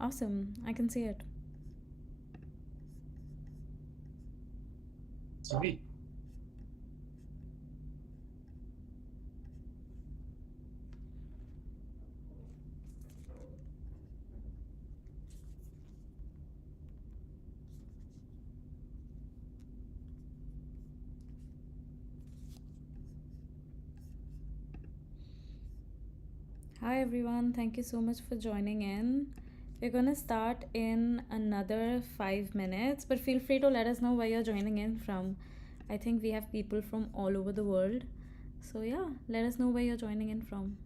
Awesome. I can see it. Sweet. Hi everyone. Thank you so much for joining in. We're going to start in another 5 minutes, but feel free to let us know where you're joining in from. I think we have people from all over the world. So, yeah, let us know where you're joining in from.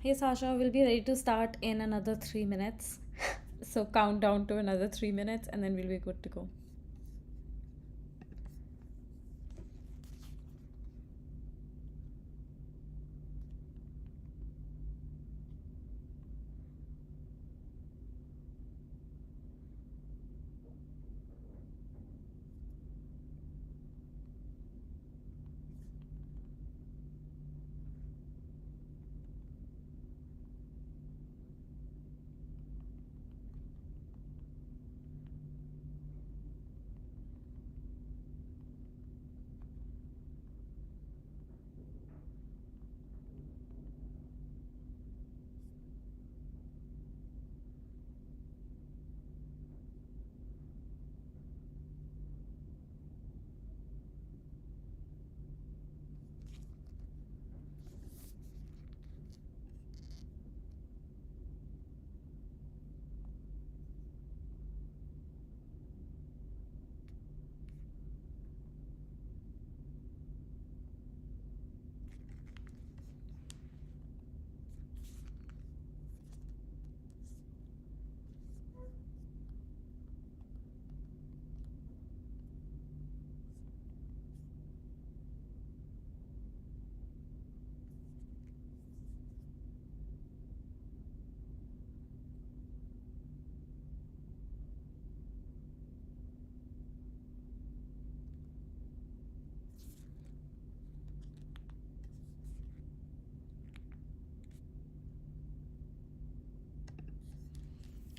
Hey Sasha, we'll be ready to start in another 3 minutes. So count down to another 3 minutes and then we'll be good to go.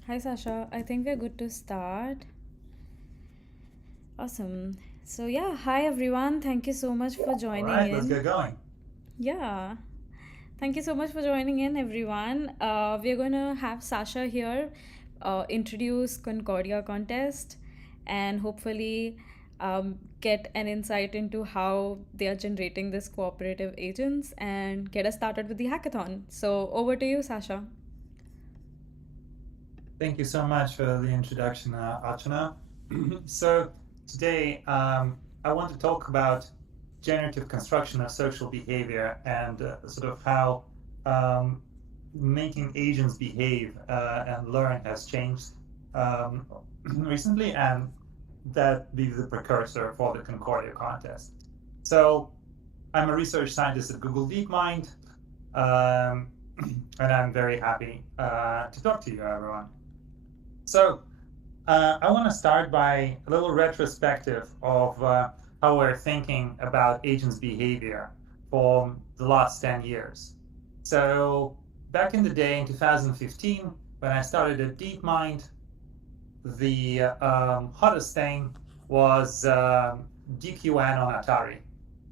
Hi Sasha, I think we're good to start. Awesome. So, yeah, hi everyone. Thank you so much for All joining right, in. let's get going. Yeah. Thank you so much for joining in, everyone. We're going to have Sasha here introduce Concordia contest and hopefully get an insight into how they are generating this cooperative agents and get us started with the hackathon. So, over to you, Sasha. Thank you so much for the introduction, Archana. So today I want to talk about generative construction of social behavior and sort of how um, making agents behave and learn has changed um, recently, and that be the precursor for the Concordia contest. So I'm a research scientist at Google DeepMind, um, and I'm very happy to talk to you, everyone. So I want to start by a little retrospective of how we're thinking about agents' behavior for the last 10 years. So back in the day, in 2015, when I started at DeepMind, the hottest thing was DQN on Atari.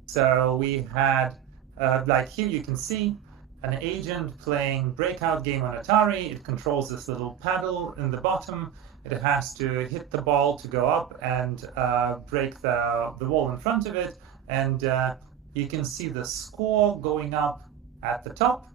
So we had, like here you can see, an agent playing breakout game on Atari. It controls this little paddle in the bottom. It has to hit the ball to go up and break the wall in front of it. And you can see the score going up at the top.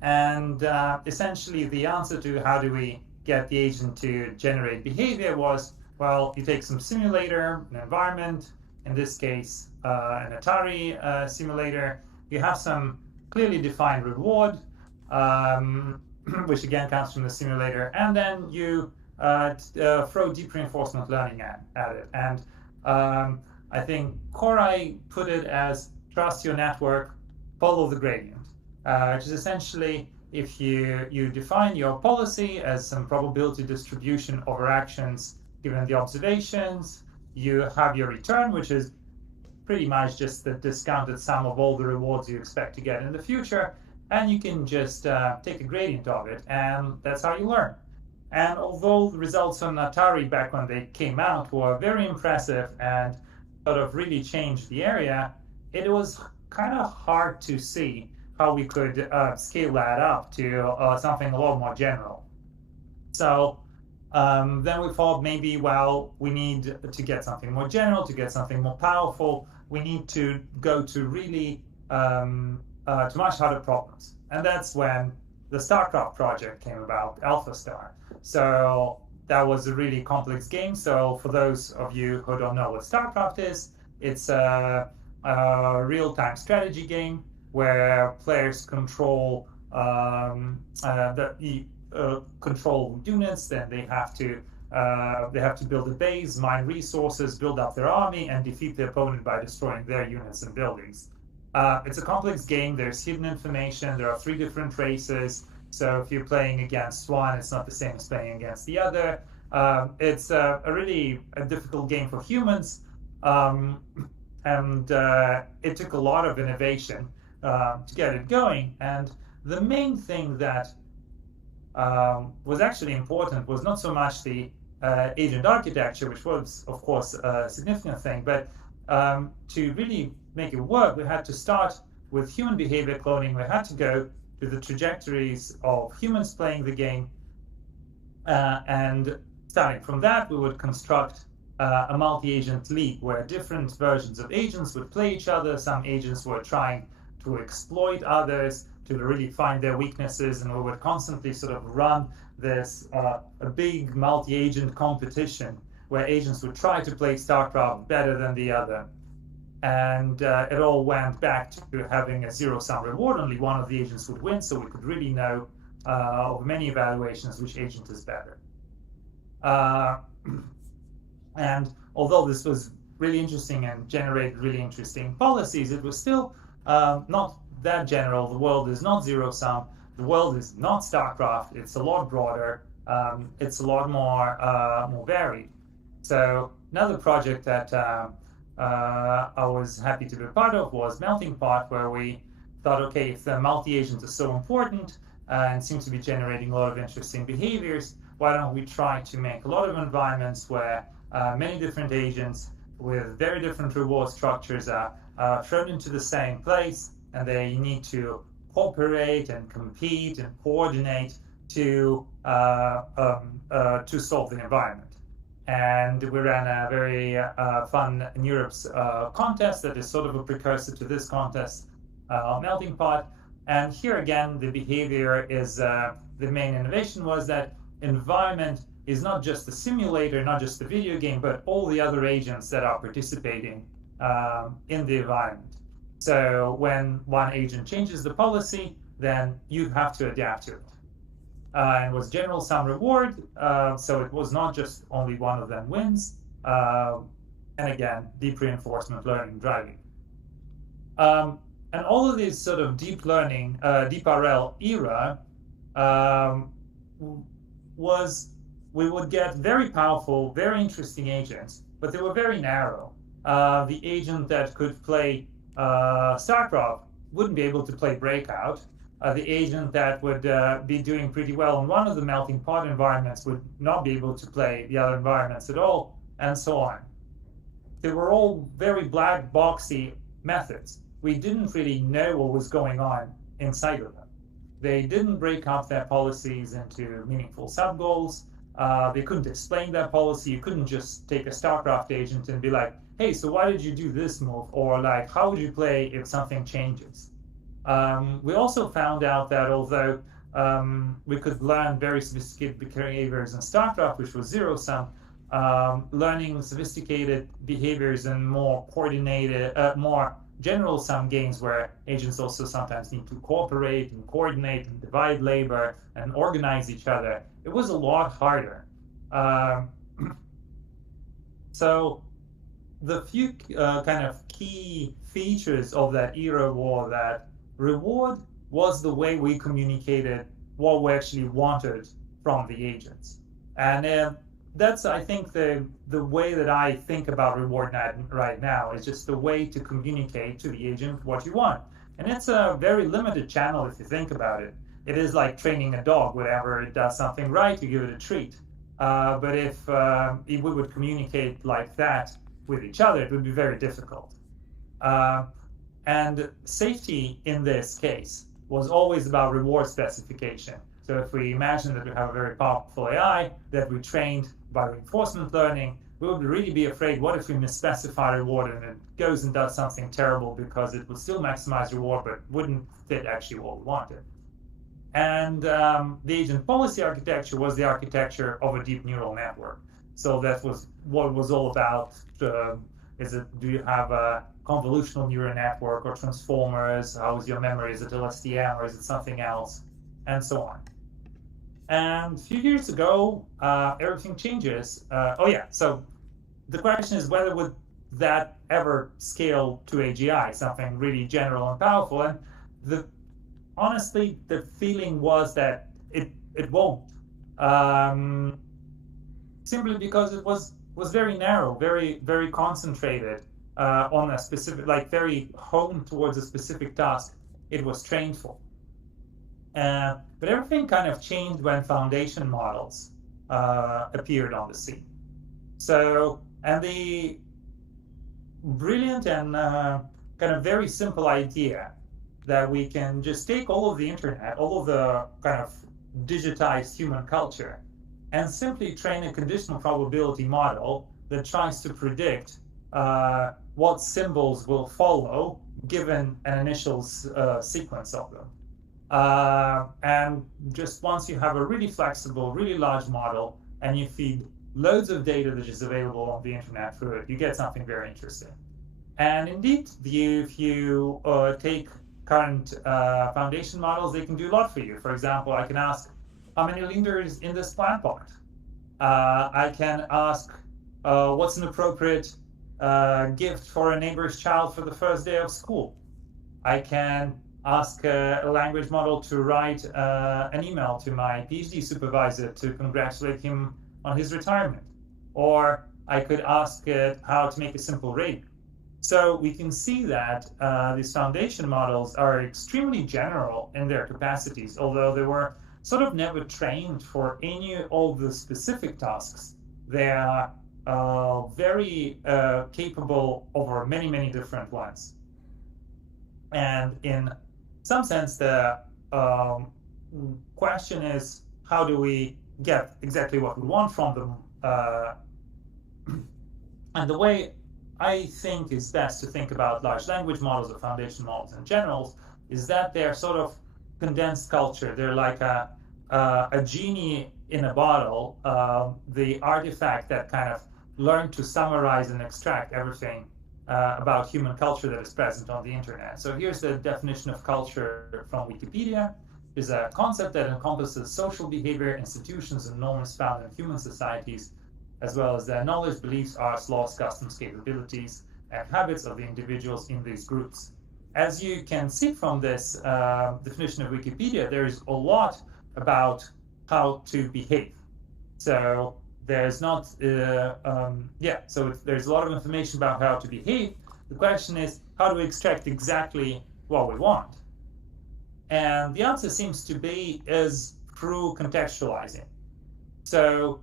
And essentially the answer to how do we get the agent to generate behavior was, well, you take some simulator, an environment, in this case, an Atari simulator. You have some clearly defined reward, which again comes from the simulator, and then you throw deep reinforcement learning at it. And I think Koray put it as trust your network, follow the gradient, which is essentially if you define your policy as some probability distribution over actions given the observations, you have your return, which is pretty much just the discounted sum of all the rewards you expect to get in the future, and you can just take a gradient of it, and that's how you learn. And although the results on Atari back when they came out were very impressive and sort of really changed the area, it was kind of hard to see how we could scale that up to something a lot more general. So then we thought maybe, well, we need to get something more general, to get something more powerful. We need to go to really to much harder problems. And that's when the StarCraft project came about, AlphaStar. So that was a really complex game. So for those of you who don't know what StarCraft is, it's a real-time strategy game where players control control units. Then they have to build a base, mine resources, build up their army, and defeat the opponent by destroying their units and buildings. It's a complex game. There's hidden information. There are 3 different races. So if you're playing against one, it's not the same as playing against the other. It's a really difficult game for humans. And it took a lot of innovation to get it going. And the main thing that was actually important was not so much the agent architecture, which was, of course, a significant thing, but to really make it work, we had to start with human behavior cloning. We had to go to the trajectories of humans playing the game. And starting from that, we would construct a multi-agent league where different versions of agents would play each other. Some agents were trying to exploit others, to really find their weaknesses, and we would constantly sort of run this a big multi-agent competition where agents would try to play StarCraft better than the other. And it all went back to having a zero-sum reward. Only one of the agents would win, so we could really know over many evaluations which agent is better. And although this was really interesting and generated really interesting policies, it was still not that general. The world is not zero-sum. The world is not StarCraft. It's a lot broader. It's a lot more varied. So another project that I was happy to be part of was Melting Pot, where we thought, okay, if the multi-agent is so important and seems to be generating a lot of interesting behaviors, why don't we try to make a lot of environments where many different agents with very different reward structures are thrown into the same place, and they need to cooperate and compete and coordinate to solve the environment. And we ran a very fun NeurIPS contest that is sort of a precursor to this contest, Melting Pot. And here again, the behavior is the main innovation was that environment is not just the simulator, not just the video game, but all the other agents that are participating in the environment. So when one agent changes the policy, then you have to adapt to it. And was general sum reward, so it was not just only one of them wins. And again, deep reinforcement learning driving. And all of this sort of deep learning, deep RL era was, we would get very powerful, very interesting agents, but they were very narrow. The agent that could play StarCraft wouldn't be able to play Breakout. The agent that would be doing pretty well in one of the melting pot environments would not be able to play the other environments at all, and so on. They were all very black boxy methods. We didn't really know what was going on inside of them. They didn't break up their policies into meaningful sub-goals. They couldn't explain their policy. You couldn't just take a StarCraft agent and be like, hey, so why did you do this move? Or like, how would you play if something changes? We also found out that although we could learn very sophisticated behaviors in StarCraft, which was zero-sum, learning sophisticated behaviors in more coordinated, more general-sum games where agents also sometimes need to cooperate and coordinate and divide labor and organize each other, it was a lot harder. So the few kind of key features of that era were that reward was the way we communicated what we actually wanted from the agents. And that's, I think, the way that I think about reward right now is just the way to communicate to the agent what you want. And it's a very limited channel if you think about it. It is like training a dog. Whenever it does something right, you give it a treat. But if we would communicate like that with each other, it would be very difficult. And safety in this case was always about reward specification. So if we imagine that we have a very powerful AI that we trained by reinforcement learning, we would really be afraid, what if we misspecify reward and it goes and does something terrible because it would still maximize reward but wouldn't fit actually what we wanted. And the agent policy architecture was the architecture of a deep neural network. So that was what it was all about. Do you have a convolutional neural network or transformers? How is your memory? Is it LSTM or is it something else? And so on. And a few years ago, everything changes. So the question is whether would that ever scale to AGI, something really general and powerful? And honestly, the feeling was that it won't. Simply because it was very narrow, very concentrated on a specific, like very honed towards a specific task it was trained for. But everything kind of changed when foundation models appeared on the scene. So, and the brilliant and kind of very simple idea that we can just take all of the internet, all of the kind of digitized human culture, and simply train a conditional probability model that tries to predict what symbols will follow given an initial sequence of them. And just once you have a really flexible, really large model, and you feed loads of data that is available on the internet through it, you get something very interesting. And indeed, if you take current foundation models, they can do a lot for you. For example, I can ask, how many liters in this plant pot? I can ask, what's an appropriate gift for a neighbor's child for the first day of school? I can ask a language model to write an email to my PhD supervisor to congratulate him on his retirement. Or I could ask it how to make a simple radio. So we can see that these foundation models are extremely general in their capacities, although they were sort of never trained for any of the specific tasks. They are very capable over many, many different ones. And in some sense, the question is, how do we get exactly what we want from them? And the way I think is best to think about large language models or foundation models in general is that they're sort of condensed culture. They're like a genie in a bottle, the artifact that kind of learned to summarize and extract everything about human culture that is present on the internet. So here's the definition of culture from Wikipedia. Is a concept that encompasses social behavior, institutions, and norms found in human societies, as well as their knowledge, beliefs, arts, laws, customs, capabilities, and habits of the individuals in these groups. As you can see from this definition of Wikipedia, there is a lot about how to behave. So there's not, there's a lot of information about how to behave. The question is, how do we extract exactly what we want? And the answer seems to be is through contextualizing. So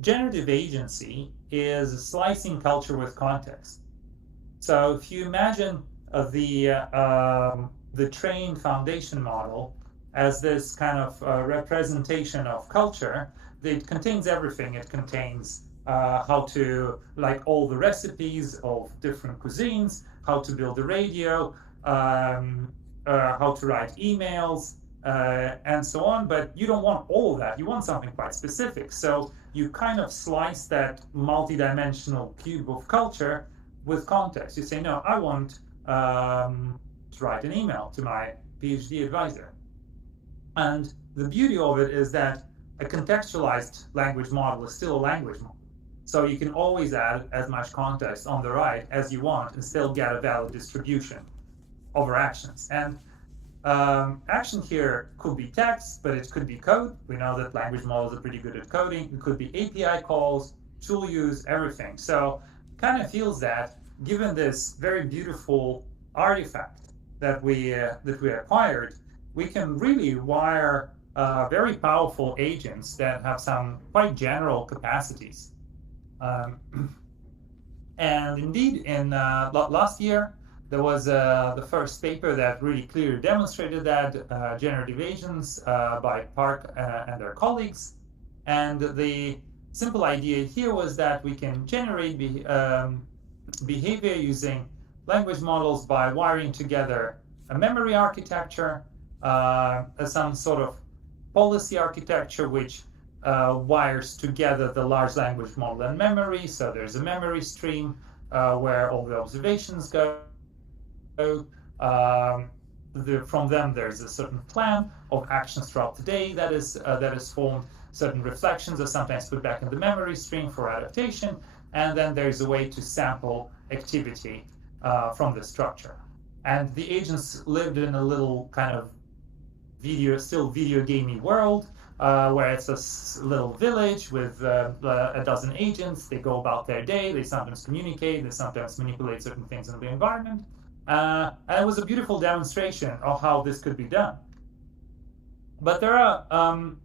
generative agency is slicing culture with context. So if you imagine the trained foundation model as this kind of representation of culture, it contains everything. It contains how to, like all the recipes of different cuisines, how to build a radio, how to write emails, and so on. But you don't want all of that. You want something quite specific. So you kind of slice that multi-dimensional cube of culture with context. You say, no, I want to write an email to my PhD advisor. And the beauty of it is that a contextualized language model is still a language model. So you can always add as much context on the right as you want and still get a valid distribution over actions. And action here could be text, but it could be code. We know that language models are pretty good at coding. It could be API calls, tool use, everything. So it kind of feels that given this very beautiful artifact that we acquired, we can really wire very powerful agents that have some quite general capacities. And indeed, in last year, there was the first paper that really clearly demonstrated that generative agents by Park and their colleagues. And the simple idea here was that we can generate behavior using language models by wiring together a memory architecture, some sort of policy architecture which wires together the large language model and memory. So there's a memory stream where all the observations go. From them, there's a certain plan of actions throughout the day that is formed. Certain reflections are sometimes put back in the memory stream for adaptation, and then there's a way to sample activity from the structure. And the agents lived in a little kind of video gamey world where it's a little village with a dozen agents. They go about their day. They sometimes communicate. They sometimes manipulate certain things in the environment. And it was a beautiful demonstration of how this could be done. But there are,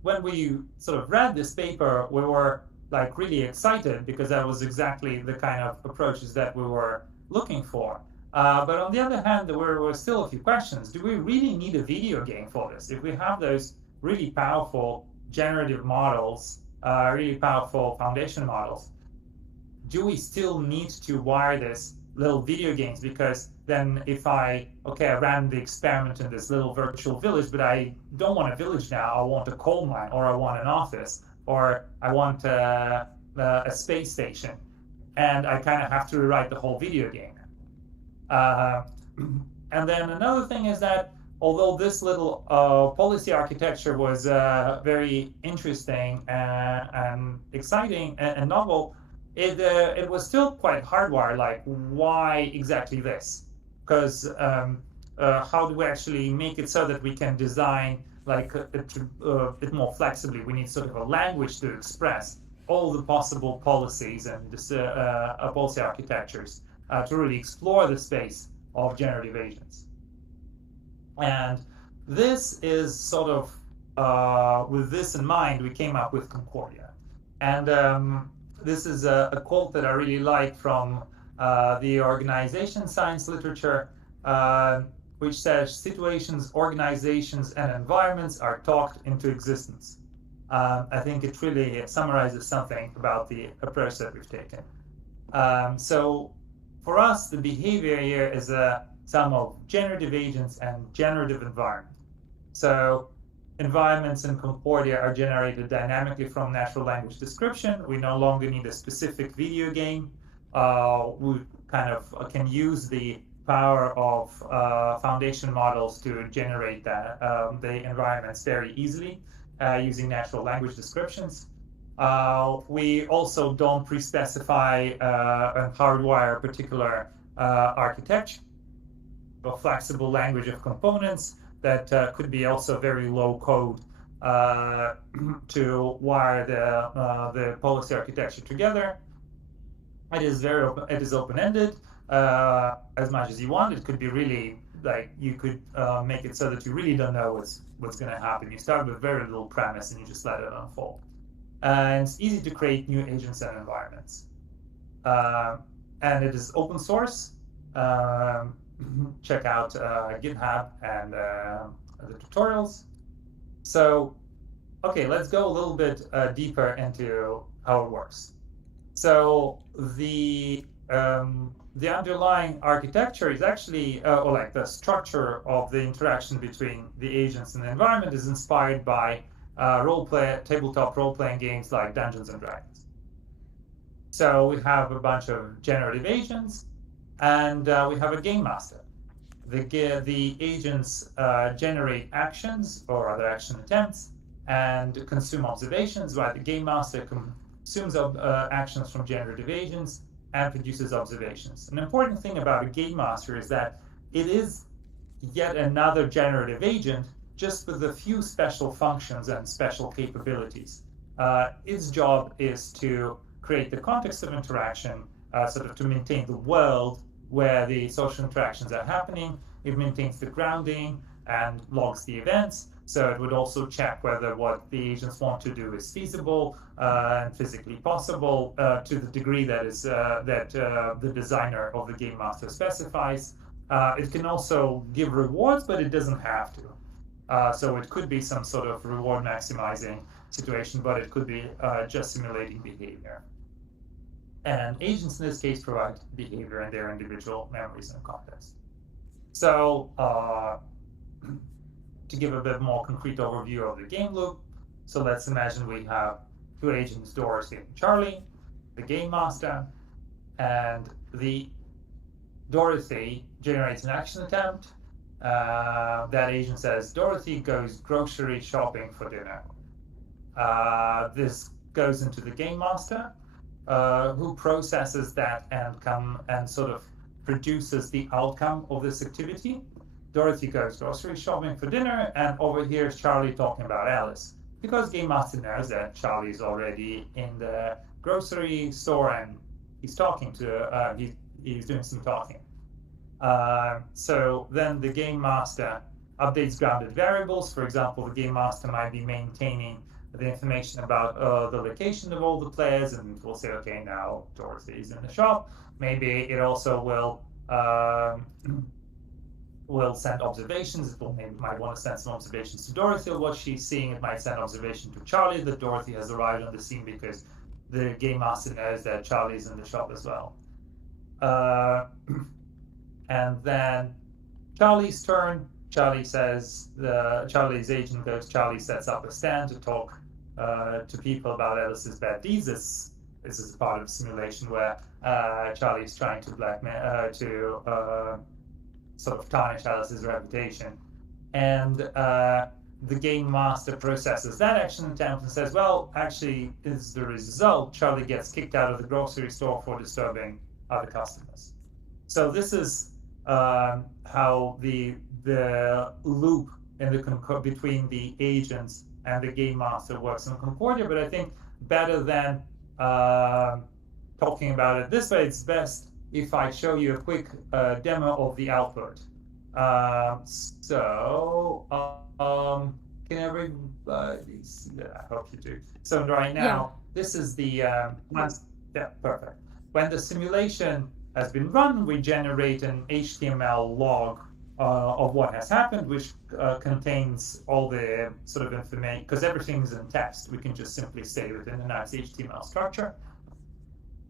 when we sort of read this paper, we were like really excited because that was exactly the kind of approaches that we were looking for. But on the other hand, there were still a few questions. Do we really need a video game for this? If we have those really powerful generative models, really powerful foundation models, do we still need to wire this little video games? Because then if I ran the experiment in this little virtual village, but I don't want a village now, I want a coal mine, or I want an office, or I want a space station, and I kind of have to rewrite the whole video game. And then another thing is that although this little policy architecture was very interesting and exciting and novel, it was still quite hardwired. Like, why exactly this? Because how do we actually make it so that we can design like a bit more flexibly? We need sort of a language to express all the possible policies and policy architectures to really explore the space of generative agents. And this is sort of, with this in mind, we came up with Concordia. And this is a quote that I really like from the organization science literature, which says, situations, organizations, and environments are talked into existence. I think it really summarizes something about the approach that we've taken. So for us, the behavior here is a sum of generative agents and generative environment. So environments in Concordia are generated dynamically from natural language description. We no longer need a specific video game. We kind of can use the power of foundation models to generate the environments very easily using natural language descriptions. We also don't pre-specify and hardwire a particular architecture or flexible language of components that could be also very low code to wire the policy architecture together. It is open-ended as much as you want. It could be really like you could make it so that you really don't know what's going to happen. You start with very little premise and you just let it unfold. And it's easy to create new agents and environments. And it is open source. Check out GitHub and the tutorials. So, okay, let's go a little bit deeper into how it works. So the underlying architecture is actually, or like the structure of the interaction between the agents and the environment is inspired by tabletop role-playing games like Dungeons and Dragons. So we have a bunch of generative agents, and we have a game master. The agents generate actions or other action attempts and consume observations, while the game master consumes actions from generative agents and produces observations. An important thing about a game master is that it is yet another generative agent, just with a few special functions and special capabilities. Its job is to create the context of interaction, sort of to maintain the world where the social interactions are happening. It maintains the grounding and logs the events. So it would also check whether what the agents want to do is feasible and physically possible to the degree that is the designer of the game master specifies. It can also give rewards, but it doesn't have to. So it could be some sort of reward maximizing situation, but it could be just simulating behavior. And agents in this case provide behavior in their individual memories and context. So to give a bit more concrete overview of the game loop, so let's imagine we have two agents, Dorothy and Charlie, the game master, and the Dorothy generates an action attempt. That agent says, Dorothy goes grocery shopping for dinner. This goes into the game master, who processes that and sort of produces the outcome of this activity. Dorothy goes grocery shopping for dinner, and over here is Charlie talking about Alice, because game master knows that Charlie is already in the grocery store and he's talking to he's doing some talking. So then the game master updates grounded variables. For example, the game master might be maintaining the information about the location of all the players, and we'll say, okay, now Dorothy's in the shop. Maybe it also will send observations. It might want to send some observations to Dorothy of what she's seeing. It might send observation to Charlie that Dorothy has arrived on the scene because the game master knows that Charlie's in the shop as well. And then Charlie's turn. Charlie says, Charlie's agent goes, Charlie sets up a stand to talk to people about Alice's bad deeds. This is part of a simulation where Charlie's trying to blackmail, sort of tarnish Alice's reputation. And the game master processes that action attempt and says, well, actually, as the result, Charlie gets kicked out of the grocery store for disturbing other customers. So this is how the loop between the agents and the game master works in Concordia. But I think better than talking about it this way, it's best if I show you a quick demo of the output. Can everybody see that? I hope you do. So right now, this is the yeah, perfect. When the simulation has been run, we generate an HTML log of what has happened, which contains all the sort of information, because everything's in text. We can just simply save it in a nice HTML structure.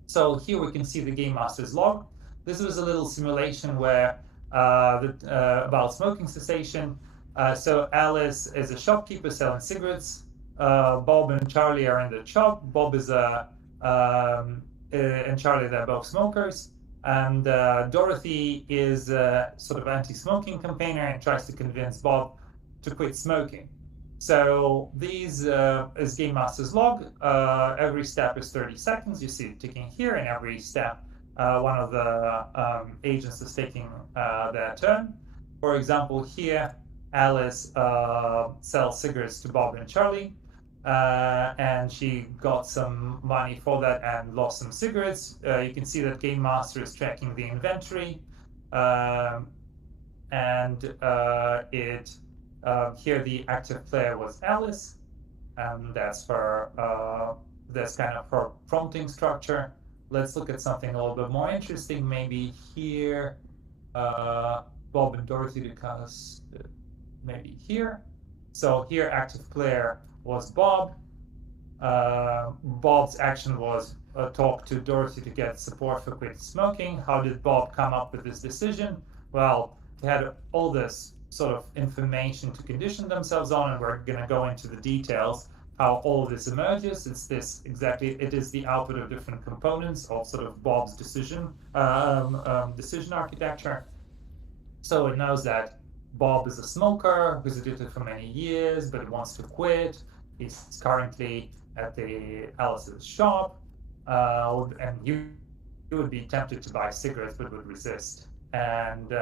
So here we can see the game master's log. This was a little simulation where about smoking cessation. So Alice is a shopkeeper selling cigarettes. Bob and Charlie are in the shop. Bob is and Charlie, they're both smokers. And Dorothy is a sort of anti-smoking campaigner and tries to convince Bob to quit smoking. So these is Game Master's log. Every step is 30 seconds. You see it ticking here, and every step, one of the agents is taking their turn. For example, here, Alice sells cigarettes to Bob and Charlie, and she got some money for that and lost some cigarettes. You can see that Game Master is tracking the inventory, and here the active player was Alice, and that's her. That's kind of her prompting structure. Let's look at something a little bit more interesting. Maybe here, Bob and Dorothy discuss maybe here. So here, active player was Bob. Bob's action was talk to Dorothy to get support for quit smoking. How did Bob come up with this decision? Well, they had all this sort of information to condition themselves on, and we're going to go into the details how all of this emerges. It's this exactly. It is the output of different components of sort of Bob's decision architecture. So it knows that Bob is a smoker who's addicted for many years, but wants to quit. He's currently at the Alice's shop, and he would be tempted to buy cigarettes, but would resist. And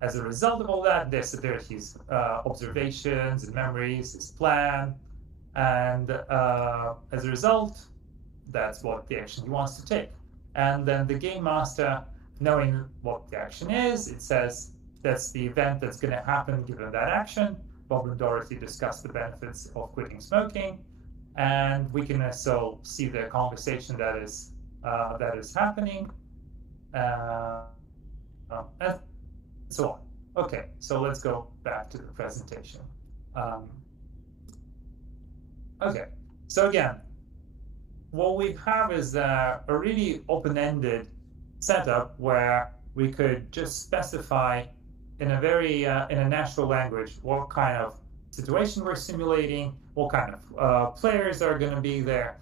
as a result of all that, there's his observations and memories, his plan, and as a result, that's what the action he wants to take. And then the game master, knowing what the action is, it says that's the event that's going to happen given that action. Bob and Dorothy discuss the benefits of quitting smoking, and we can also see the conversation that is happening, and so on. Okay, so let's go back to the presentation. Okay, so again, what we have is a really open-ended setup where we could just specify in a very in a natural language what kind of situation we're simulating, what kind of players are going to be there.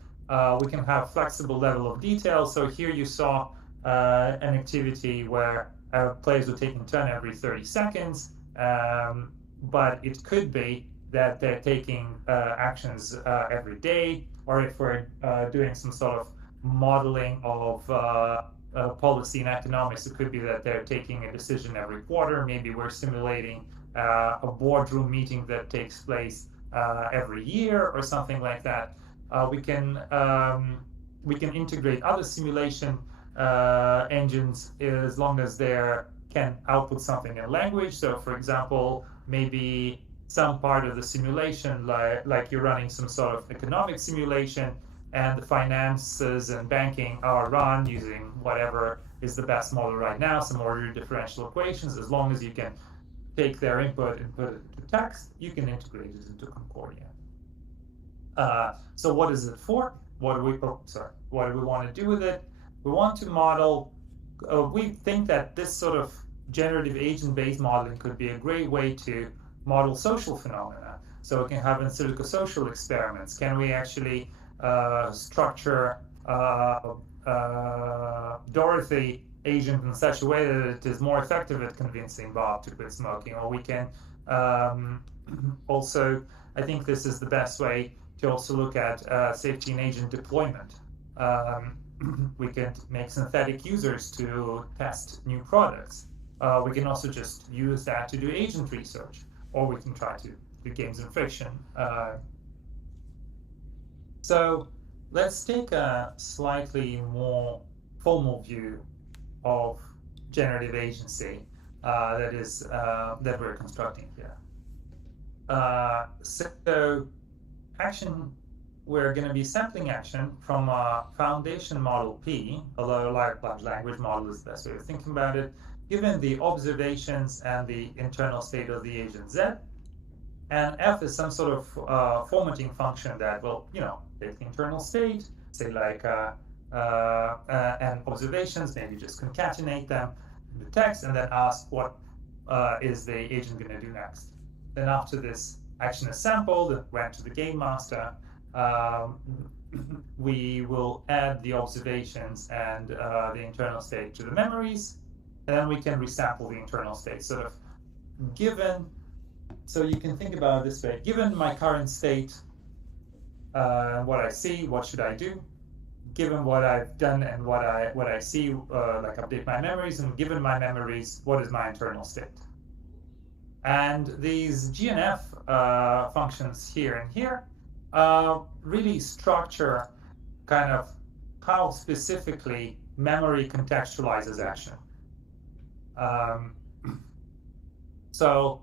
We can have flexible level of detail. So here you saw an activity where players are taking turn every 30 seconds, but it could be that they're taking actions every day, or if we're doing some sort of modeling of policy and economics, it could be that they're taking a decision every quarter. Maybe we're simulating a boardroom meeting that takes place every year or something like that. We can integrate other simulation engines as long as they can output something in language. So for example, maybe some part of the simulation, like you're running some sort of economic simulation, and the finances and banking are run using whatever is the best model right now, some ordered differential equations. As long as you can take their input and put it into text, you can integrate it into Concordia. So what is it for? What do we want to do with it? We want to model, we think that this sort of generative agent-based modeling could be a great way to model social phenomena. So we can have in silico social experiments. Can we actually structure Dorothy agent in such a way that it is more effective at convincing Bob to quit smoking? Or we can also, I think this is the best way to also look at safety and agent deployment. We can make synthetic users to test new products. We can also just use that to do agent research, or we can try to do games and friction. So let's take a slightly more formal view of generative agency that we're constructing here. So action, we're going to be sampling action from a foundation model P, although large language model is the best way of thinking about it, given the observations and the internal state of the agent Z. And F is some sort of formatting function that will, take the internal state, say like, and observations, maybe just concatenate them in the text, and then ask what is the agent going to do next. then after this action is sampled, it went to the game master, we will add the observations and the internal state to the memories, and then we can resample the internal state. Sort of given, so you can think about it this way, given my current state, what I see, what should I do? Given what I've done and what I see, like update my memories, and given my memories, what is my internal state? And these GNF functions here and here really structure kind of how specifically memory contextualizes action. So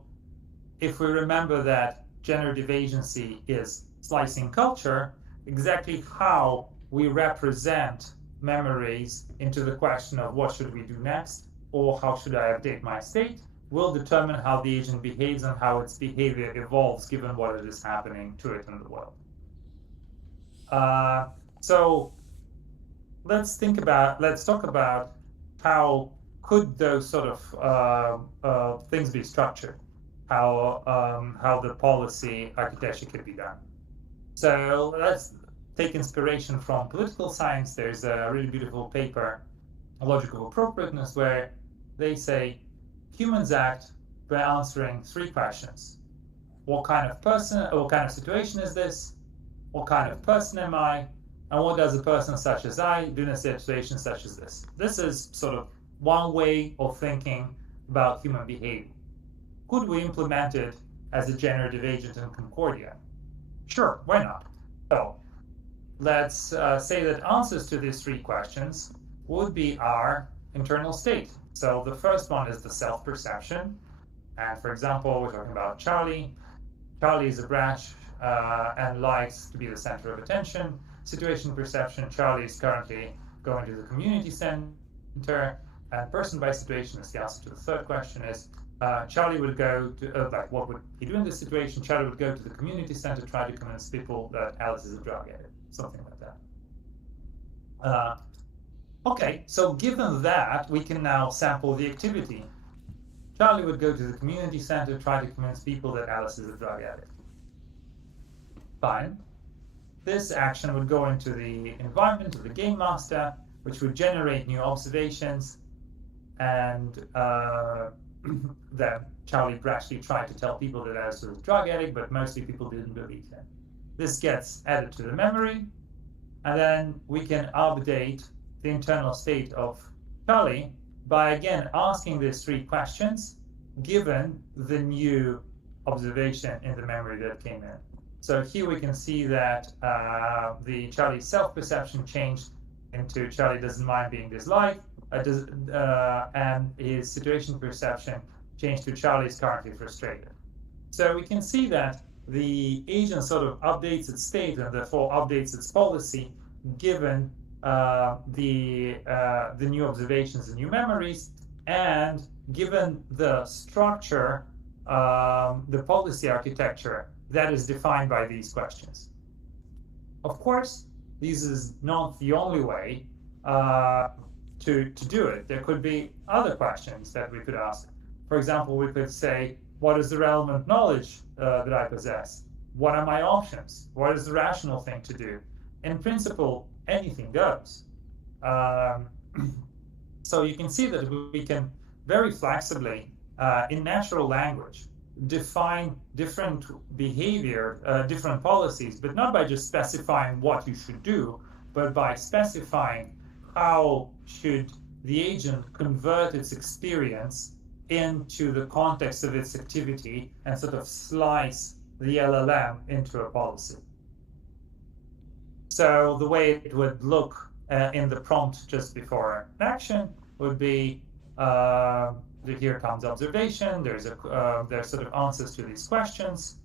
if we remember that generative agency is slicing culture, exactly how we represent memories into the question of what should we do next, or how should I update my state, will determine how the agent behaves and how its behavior evolves given what it is happening to it in the world. So let's talk about how could those sort of things be structured, how the policy architecture could be done. So let's take inspiration from political science. There's a really beautiful paper, Logical Appropriateness, where they say humans act by answering 3 questions. What kind of person, what kind of situation is this? What kind of person am I? And what does a person such as I do in a situation such as this? This is sort of one way of thinking about human behavior. Could we implement it as a generative agent in Concordia? Sure, why not? So let's say that answers to these 3 questions would be our internal state. So the first one is the self-perception. And for example, we're talking about Charlie. Charlie is a brash and likes to be the center of attention. Situation perception, Charlie is currently going to the community center. And person by situation is the answer to the third question is, Charlie would go to, like, what would he do in this situation? Charlie would go to the community center, try to convince people that Alice is a drug addict, something like that. Okay, so given that, we can now sample the activity. Charlie would go to the community center, try to convince people that Alice is a drug addict. Fine. This action would go into the environment of the game master, which would generate new observations, and that Charlie brashly tried to tell people that Alice was a drug addict, but mostly people didn't believe him. This gets added to the memory, and then we can update the internal state of Charlie by again asking these 3 questions given the new observation in the memory that came in. So here we can see that the Charlie self-perception changed into Charlie doesn't mind being disliked, and his situation perception changed to Charlie is currently frustrated. So we can see that the agent sort of updates its state and therefore updates its policy given the new observations and new memories, and given the structure, the policy architecture that is defined by these questions. Of course, this is not the only way to do it. There could be other questions that we could ask. For example, we could say, what is the relevant knowledge that I possess? What are my options? What is the rational thing to do? In principle, anything goes. So you can see that we can very flexibly, in natural language, define different behavior, different policies, but not by just specifying what you should do, but by specifying how should the agent convert its experience into the context of its activity and sort of slice the LLM into a policy. So the way it would look in the prompt just before an action would be, here comes observation, there's sort of answers to these questions,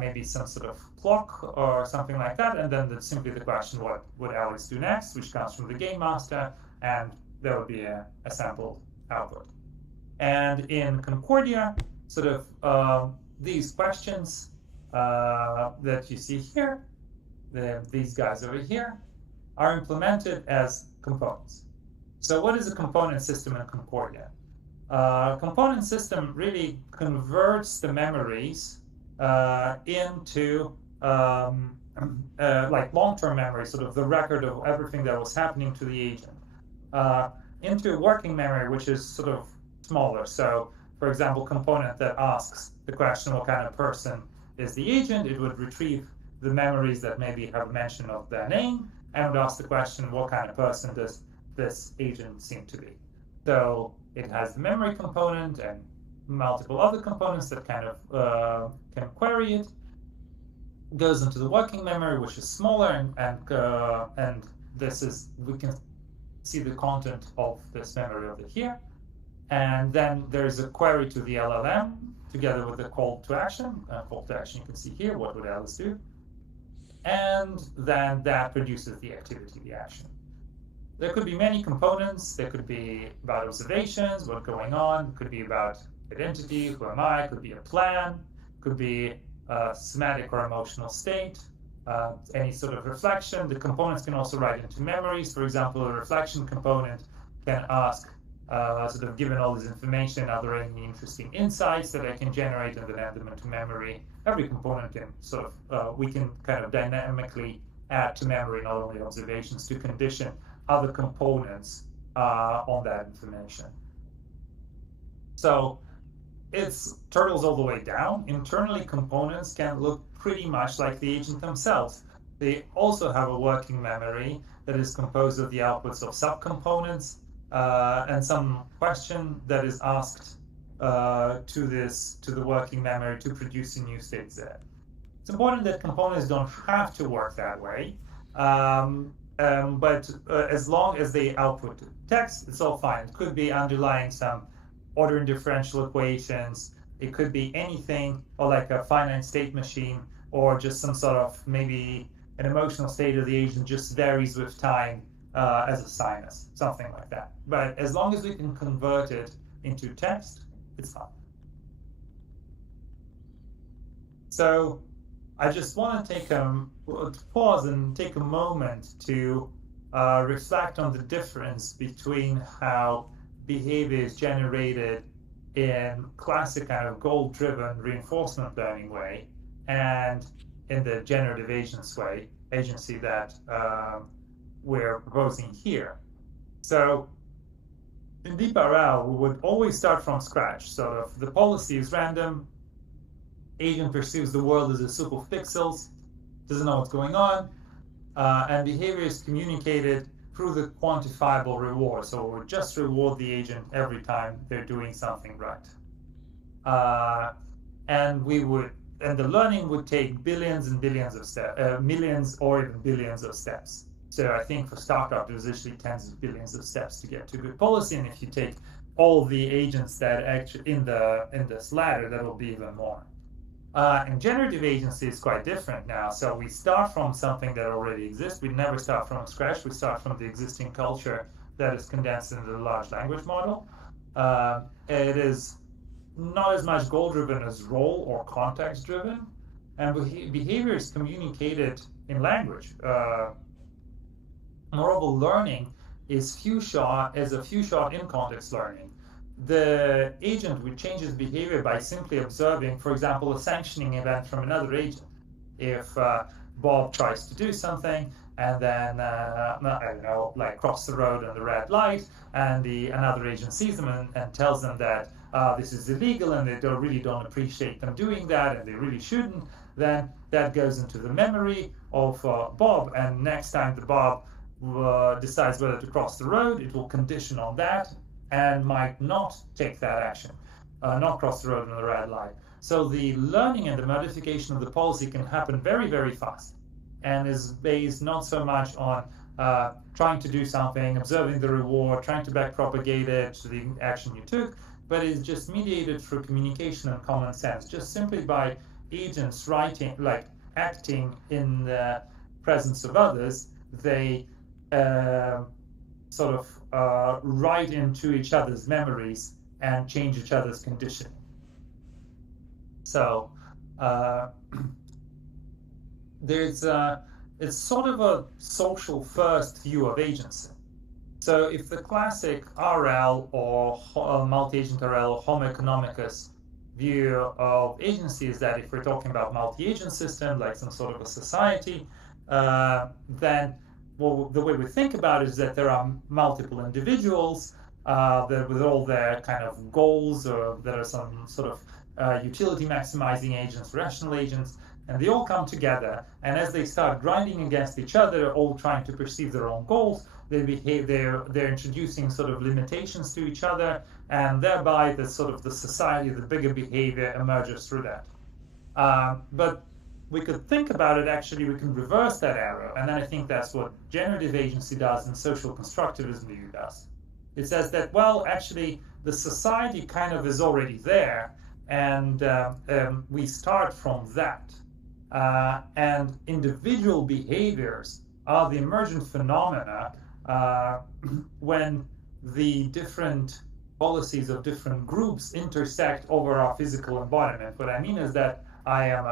maybe some sort of clock or something like that, and then simply the question, what would Alex do next, which comes from the game master, and there would be a sampled output. And in Concordia, sort of these questions that you see here, these guys over here, are implemented as components. So what is a component system in Concordia? Component system really converts the memories into like long-term memory, sort of the record of everything that was happening to the agent, uh, into working memory, which is sort of smaller. So, for example, component that asks the question, what kind of person is the agent? It would retrieve the memories that maybe have mention of their name and would ask the question, what kind of person does this agent seem to be? So it has the memory component and multiple other components that kind of can query it. Goes into the working memory, which is smaller, and this is, we can see the content of this memory over here. And then there's a query to the LLM together with the call to action. Call to action, you can see here, what would Alice do? And then that produces the activity, the action. There could be many components. There could be about observations, what's going on. It could be about identity, who am I? It could be a plan. It could be a somatic or emotional state. Any sort of reflection. The components can also write into memories. For example, a reflection component can ask, sort of given all this information, are there any interesting insights that I can generate and then add them into memory? Every component can sort of, we can kind of dynamically add to memory not only observations to condition other components on that information. So it's turtles all the way down. Internally, components can look pretty much like the agent themselves. They also have a working memory that is composed of the outputs of subcomponents and some question that is asked to the working memory to produce a new state Z. It's important that components don't have to work that way. But as long as they output text, it's all fine. It could be underlying some ordering differential equations. It could be anything, or like a finite state machine, or just some sort of maybe an emotional state of the agent just varies with time as a sinus, something like that. But as long as we can convert it into text, it's fine. So I just want to take a pause and take a moment to reflect on the difference between how behavior is generated in classic kind of goal-driven reinforcement learning way and in the generative agency that we're proposing here. So in DeepRL, we would always start from scratch. Sort of the policy is random. Agent perceives the world as a soup of pixels, doesn't know what's going on, and behavior is communicated through the quantifiable reward. So we just reward the agent every time they're doing something right. And the learning would take billions and billions of steps, millions or even billions of steps. So I think for startup, there's usually tens of billions of steps to get to good policy. And if you take all the agents that actually in this ladder, that will be even more. And generative agency is quite different now. So we start from something that already exists. We never start from scratch. We start from the existing culture that is condensed into the large language model. It is not as much goal-driven as role or context-driven. And behavior is communicated in language. Moreover, learning is a few shot in context learning. The agent would change its behavior by simply observing, for example, a sanctioning event from another agent. If Bob tries to do something and then, I don't know, like cross the road on the red light, and another agent sees them and tells them that this is illegal and they really don't appreciate them doing that and they really shouldn't, then that goes into the memory of Bob, and next time the Bob decides whether to cross the road, it will condition on that and might not take that action, not cross the road on the red light. So the learning and the modification of the policy can happen very, very fast and is based not so much on trying to do something, observing the reward, trying to backpropagate it to the action you took, but is just mediated through communication and common sense, just simply by agents acting in the presence of others. They sort of write into each other's memories and change each other's conditioning. So it's sort of a social first view of agency. So if the classic RL or multi-agent RL or Homo economicus view of agency is that if we're talking about multi-agent system, like some sort of a society, then the way we think about it is that there are multiple individuals that with all their kind of goals, or there are some sort of utility maximizing agents, rational agents, and they all come together. And as they start grinding against each other, all trying to perceive their own goals, they're introducing sort of limitations to each other, and thereby the sort of the society, the bigger behavior emerges through that. But we could think about it, actually, we can reverse that arrow, and then I think that's what generative agency does and social constructivism view does. It says that, well, actually, the society kind of is already there, and we start from that. And individual behaviors are the emergent phenomena when the different policies of different groups intersect over our physical embodiment. What I mean is that I am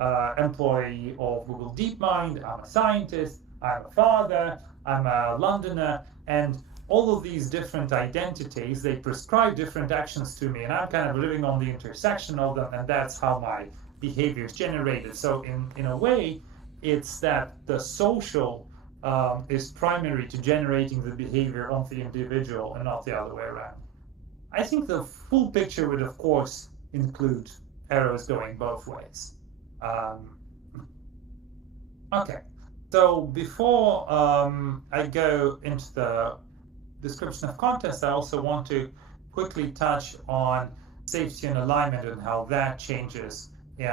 an employee of Google DeepMind, I'm a scientist, I'm a father, I'm a Londoner, and all of these different identities, they prescribe different actions to me, and I'm kind of living on the intersection of them, and that's how my behavior is generated. So in a way, it's that the social is primary to generating the behavior of the individual and not the other way around. I think the full picture would, of course, include arrows going both ways. Okay, so before I go into the description of context, I also want to quickly touch on safety and alignment and how that changes in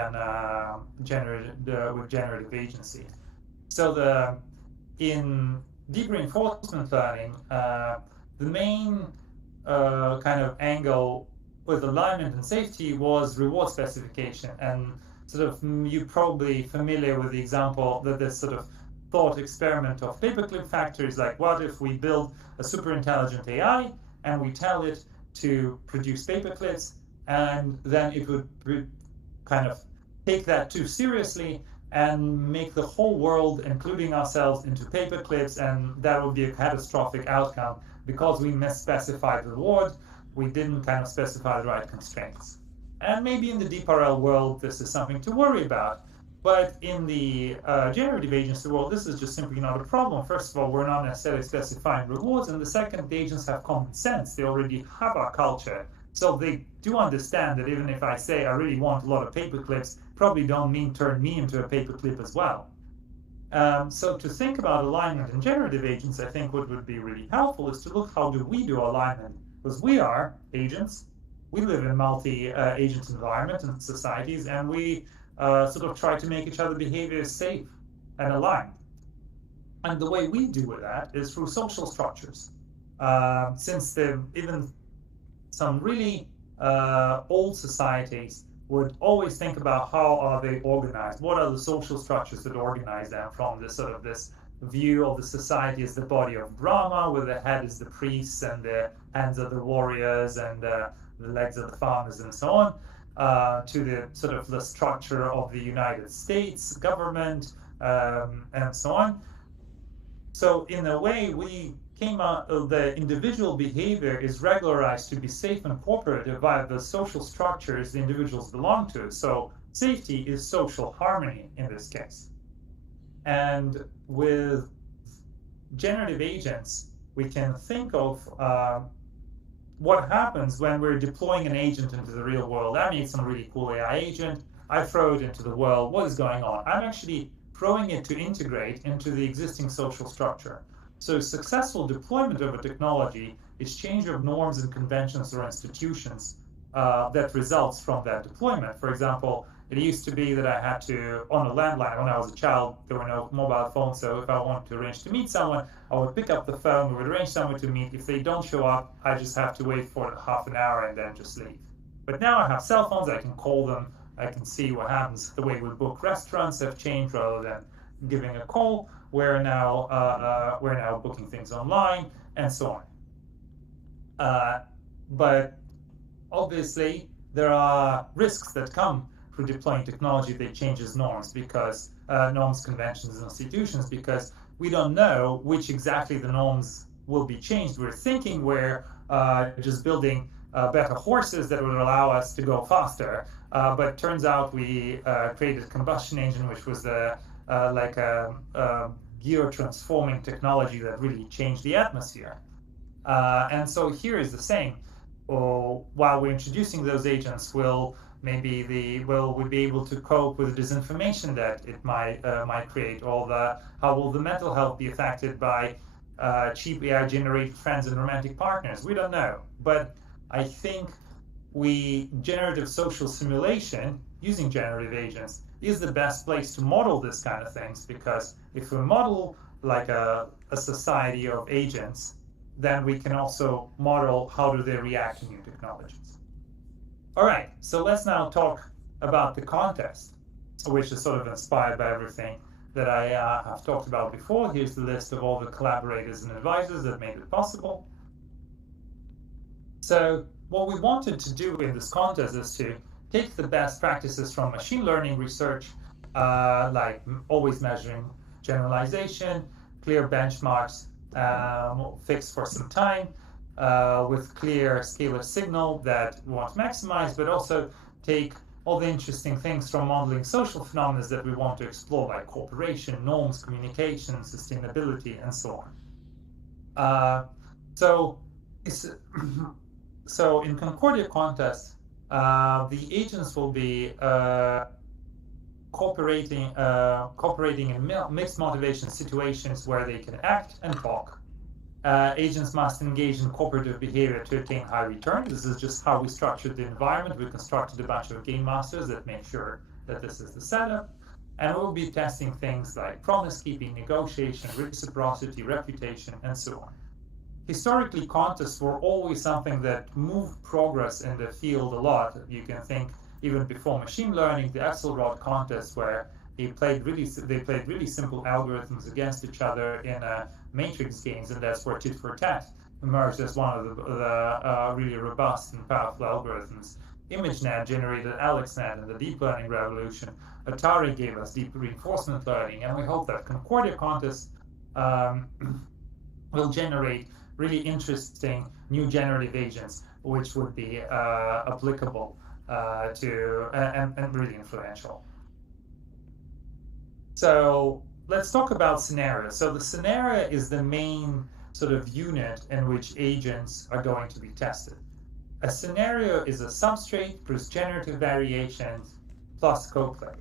with generative agency. So in deep reinforcement learning, the main kind of angle with alignment and safety was reward specification. And sort of you're probably familiar with the example that this sort of thought experiment of paperclip factories, like what if we build a super intelligent AI and we tell it to produce paperclips, and then it would kind of take that too seriously and make the whole world, including ourselves, into paperclips, and that would be a catastrophic outcome because we misspecified the reward, we didn't kind of specify the right constraints. And maybe in the deep RL world, this is something to worry about. But in the generative agency world, this is just simply not a problem. First of all, we're not necessarily specifying rewards. And the second, the agents have common sense. They already have our culture. So they do understand that even if I say I really want a lot of paperclips, probably don't mean turn me into a paperclip as well. So to think about alignment in generative agents, I think what would be really helpful is to look how do we do alignment. Because we are agents. We live in multi-agent environments and societies, and we sort of try to make each other's behavior safe and aligned. And the way we do that is through social structures. Since even some really old societies would always think about how are they organized, what are the social structures that organize them, from this sort of this view of the society as the body of Brahma, where the head is the priests and the hands are the warriors and the legs are the farmers and so on, to the sort of the structure of the United States government and so on. So in a way, we came out of the individual behavior is regularized to be safe and cooperative via the social structures the individuals belong to. So safety is social harmony in this case. And with generative agents, we can think of what happens when we're deploying an agent into the real world. I made some really cool AI agent. I throw it into the world. What is going on? I'm actually throwing it to integrate into the existing social structure. So successful deployment of a technology is change of norms and conventions or institutions that results from that deployment. For example, it used to be that I had to, on a landline, when I was a child, there were no mobile phones, so if I wanted to arrange to meet someone, I would pick up the phone, we would arrange someone to meet. If they don't show up, I just have to wait for half an hour and then just leave. But now I have cell phones, I can call them, I can see what happens. The way we book restaurants have changed. Rather than giving a call, we're now booking things online and so on. But obviously, there are risks that come through deploying technology that changes norms, because norms, conventions, and institutions, because we don't know which exactly the norms will be changed. We're thinking we're just building better horses that would allow us to go faster, but turns out we created a combustion engine, which was like a gear-transforming technology that really changed the atmosphere. And so here is the same. While we're introducing those agents, will we be able to cope with the disinformation that it might create, or how will the mental health be affected by cheap AI-generated friends and romantic partners? We don't know, but I think generative social simulation using generative agents is the best place to model this kind of things, because if we model like a society of agents, then we can also model how do they react to new technologies. All right, so let's now talk about the contest, which is sort of inspired by everything that I have talked about before. Here's the list of all the collaborators and advisors that made it possible. So what we wanted to do in this contest is to take the best practices from machine learning research, like always measuring generalization, clear benchmarks fixed for some time, with clear scalar signal that we want to maximize, but also take all the interesting things from modeling social phenomena that we want to explore, like cooperation, norms, communication, sustainability, and so on. So in Concordia contest, the agents will be cooperating in mixed motivation situations where they can act and talk. Agents must engage in cooperative behavior to attain high return. This is just how we structured the environment. We constructed a bunch of game masters that make sure that this is the setup. And we'll be testing things like promise keeping, negotiation, reciprocity, reputation, and so on. Historically, contests were always something that moved progress in the field a lot. You can think even before machine learning, the Axelrod contests, where they played really simple algorithms against each other in matrix games, and that's where tit for tat emerged as one of the really robust and powerful algorithms. ImageNet generated AlexNet in the deep learning revolution. Atari gave us deep reinforcement learning, and we hope that Concordia contests will generate really interesting new generative agents, which would be applicable to and really influential. So let's talk about scenarios. So the scenario is the main sort of unit in which agents are going to be tested. A scenario is a substrate plus generative variations plus co-player.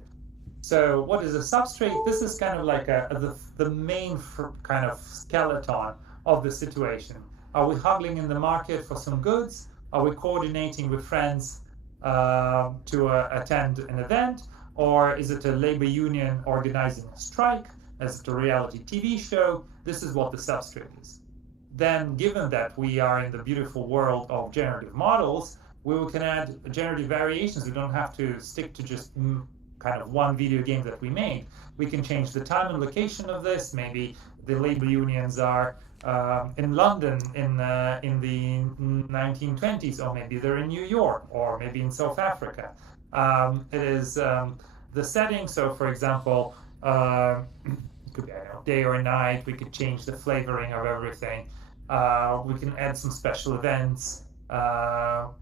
So what is a substrate? This is kind of like the main kind of skeleton of the situation. Are we haggling in the market for some goods? Are we coordinating with friends to attend an event? Or is it a labor union organizing a strike? Is it a reality TV show? This is what the substrate is. Then, given that we are in the beautiful world of generative models, we can add generative variations. We don't have to stick to just kind of one video game that we made. We can change the time and location of this. Maybe the labor unions are in London in the 1920s, or maybe they're in New York, or maybe in South Africa. It is the setting. So, for example, it could be day or night. We could change the flavoring of everything. We can add some special events. And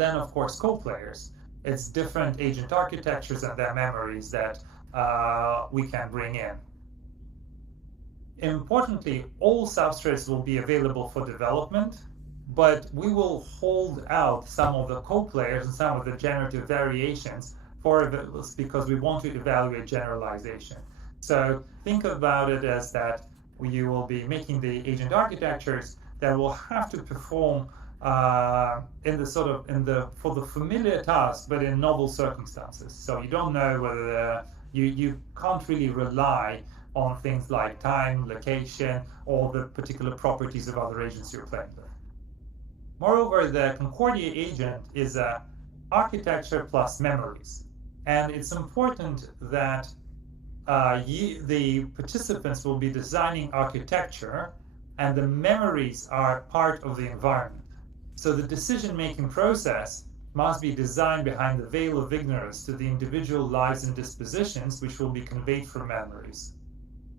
then, of course, co-players. It's different agent architectures and their memories that we can bring in. Importantly, all substrates will be available for development, but we will hold out some of the co-players and some of the generative variations because we want to evaluate generalization. So think about it as that you will be making the agent architectures that will have to perform for the familiar tasks, but in novel circumstances. So you don't know whether you can't really rely on things like time, location, or the particular properties of other agents you're playing with. Moreover, the Concordia agent is a architecture plus memories. And it's important that the participants will be designing architecture, and the memories are part of the environment. So the decision-making process must be designed behind the veil of ignorance to the individual lives and dispositions, which will be conveyed from memories.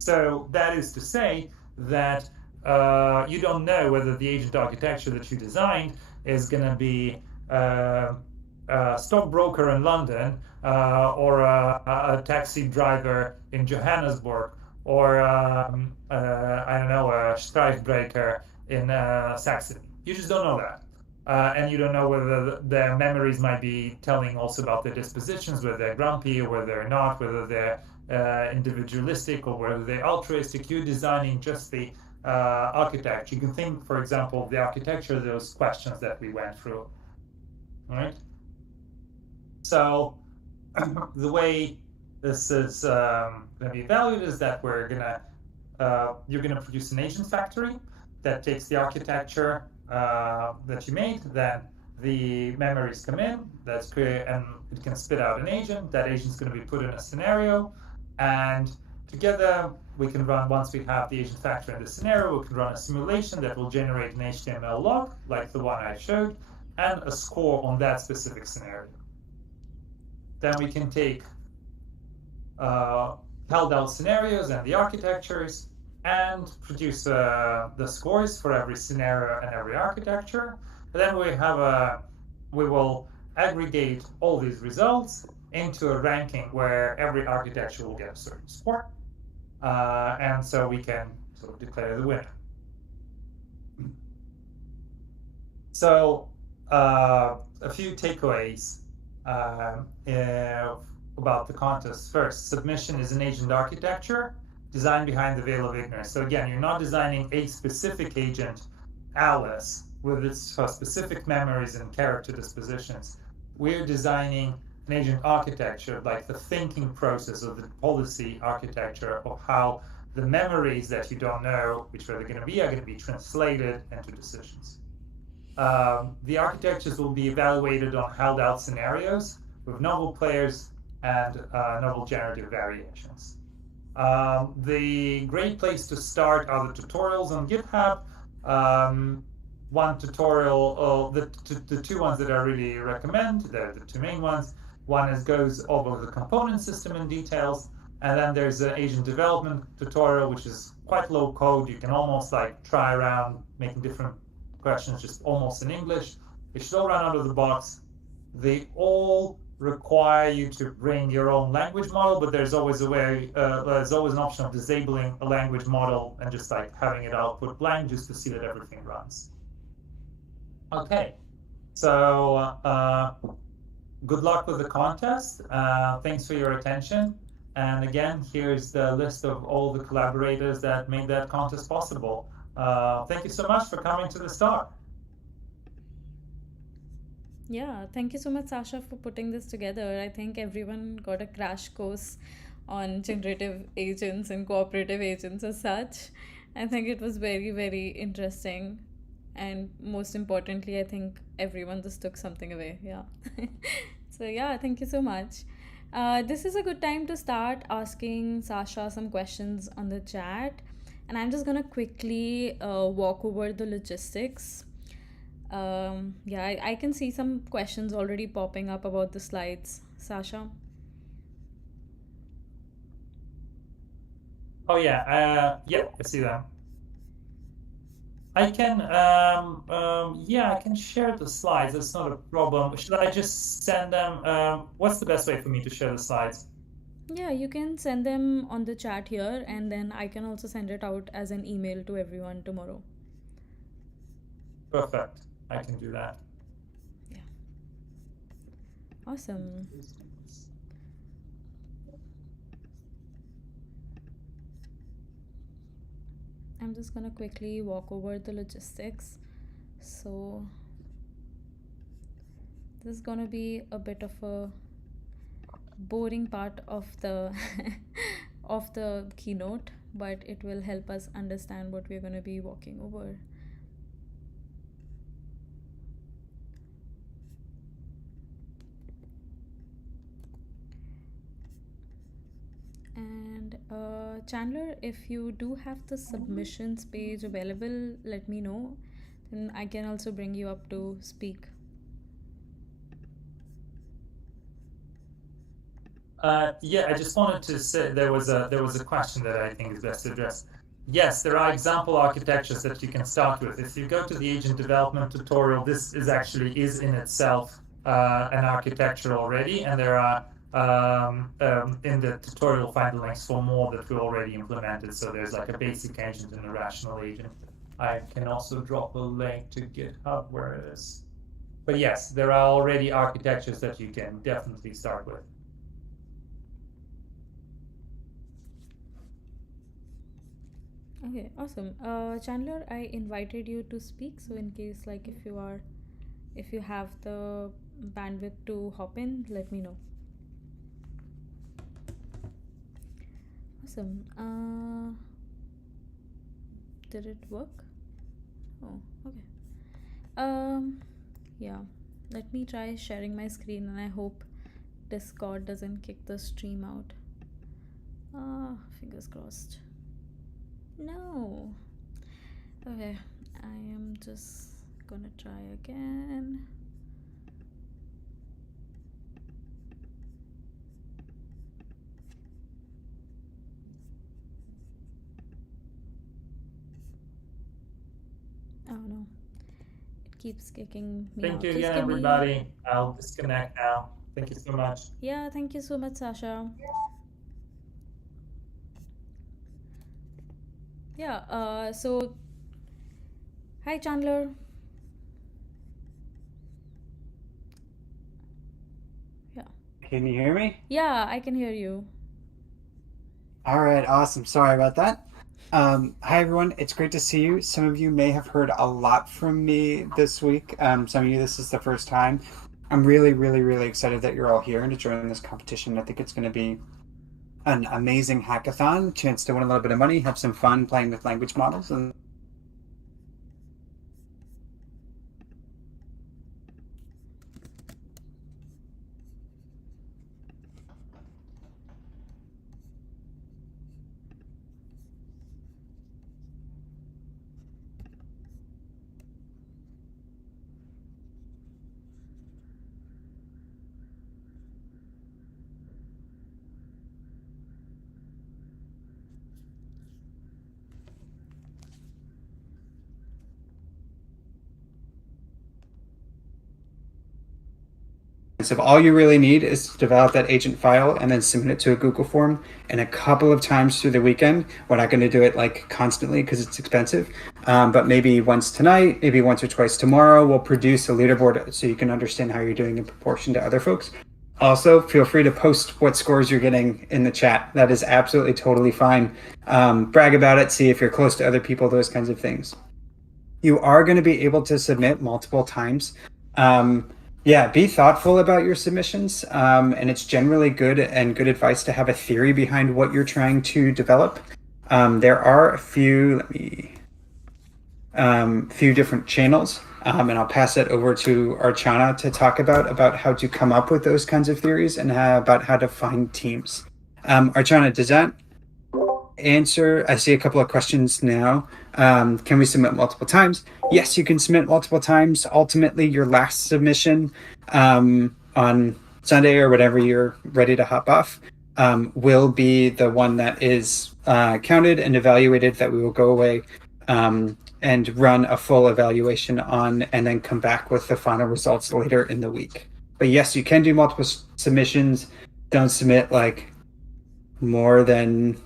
So that is to say that you don't know whether the agent architecture that you designed is going to be a stockbroker in London or a taxi driver in Johannesburg or I don't know, a strikebreaker in Saxony. You just don't know that. And you don't know whether their memories might be telling also about their dispositions, whether they're grumpy or whether they're not, whether they're individualistic or whether they're altruistic. You're designing just the architecture. You can think, for example, of the architecture of those questions that we went through. All right. So the way this is going to be valued is that you're gonna produce an agent factory that takes the architecture that you made, then the memories come in, that's create, and it can spit out an agent. That agent's going to be put in a scenario, and together we can run, once we have the agent factory in the scenario, we can run a simulation that will generate an HTML log, like the one I showed, and a score on that specific scenario. Then we can take held out scenarios and the architectures and produce the scores for every scenario and every architecture. And then we will aggregate all these results into a ranking where every architecture will get a certain score. And so we can sort of declare the winner. So a few takeaways about the contest. First, submission is an agent architecture designed behind the veil of ignorance. So again, you're not designing a specific agent, Alice, with its specific memories and character dispositions. We're designing an agent architecture, like the thinking process of the policy architecture of how the memories that you don't know which way they're going to be are going to be translated into decisions. The architectures will be evaluated on held out scenarios with novel players and novel generative variations. The great place to start are the tutorials on GitHub. One tutorial, the two ones that I really recommend, they're the two main ones. One goes over the component system in details, and then there's an agent development tutorial, which is quite low code. You can almost like try around making different questions just almost in English. It should all run out of the box. They all require you to bring your own language model, but there's always a way, there's always an option of disabling a language model and just like having it output blank just to see that everything runs. Okay, so good luck with the contest. Thanks for your attention. And again, here's the list of all the collaborators that made that contest possible. Thank you so much for coming to the start. Yeah, thank you so much, Sasha, for putting this together. I think everyone got a crash course on generative agents and cooperative agents as such. I think it was very, very interesting. And most importantly, I think everyone just took something away. Yeah. So, yeah, thank you so much. This is a good time to start asking Sasha some questions on the chat. And I'm just going to quickly walk over the logistics. Yeah, I can see some questions already popping up about the slides. Sasha? Oh yeah, yeah, I see that. I can, yeah, I can share the slides. That's not a problem. Should I just send them? What's the best way for me to share the slides? Yeah, you can send them on the chat here, and then I can also send it out as an email to everyone tomorrow. Perfect. I can do that. Yeah. Awesome. I'm just gonna quickly walk over the logistics. So this is gonna be a bit of a boring part of the of the keynote, but it will help us understand what we're gonna be walking over. And Chandler, if you do have the submissions page available, let me know, and I can also bring you up to speak. Yeah, I just wanted to say there was a question that I think is best to address. yes, there are example architectures that you can start with. If you go to the agent development tutorial, this is in itself an architecture already, and there are in the tutorial find the links for more that we already implemented. So there's like a basic agent and a rational agent. I can also drop a link to GitHub where it is. But yes, there are already architectures that you can definitely start with. Okay, awesome. Chandler, I invited you to speak, so in case like if you have the bandwidth to hop in, let me know. Awesome. Did it work? Oh, okay. Yeah. Let me try sharing my screen, and I hope Discord doesn't kick the stream out. Fingers crossed. No. Okay, I am just gonna try again. Oh no, it keeps kicking me out. Thank you Just again, give me. everybody. I'll disconnect now. Thank you so much. Yeah, thank you so much, Sasha. Yeah, so hi, Chandler. Yeah. Can you hear me? Yeah, I can hear you. All right, awesome. Sorry about that. Hi, everyone. It's great to see you. Some of you may have heard a lot from me this week. Some of you, this is the first time. I'm really, really, really excited that you're all here and to join this competition. I think it's going to be an amazing hackathon, chance to win a little bit of money, have some fun playing with language models, and so all you really need is to develop that agent file and then submit it to a Google form. And a couple of times through the weekend, we're not going to do it like constantly because it's expensive, but maybe once tonight, maybe once or twice tomorrow, we'll produce a leaderboard so you can understand how you're doing in proportion to other folks. Also, feel free to post what scores you're getting in the chat. That is absolutely totally fine. Brag about it, see if you're close to other people, those kinds of things. You are going to be able to submit multiple times. Yeah, be thoughtful about your submissions, and it's generally good and good advice to have a theory behind what you're trying to develop. There are a few, few different channels, and I'll pass it over to Archana to talk about how to come up with those kinds of theories and about how to find teams. Archana, does that answer? I see a couple of questions now. Can we submit multiple times? Yes, you can submit multiple times. Ultimately, your last submission on Sunday or whatever you're ready to hop off will be the one that is counted and evaluated, that we will go away and run a full evaluation on, and then come back with the final results later in the week. But yes, you can do multiple submissions. Don't submit like more than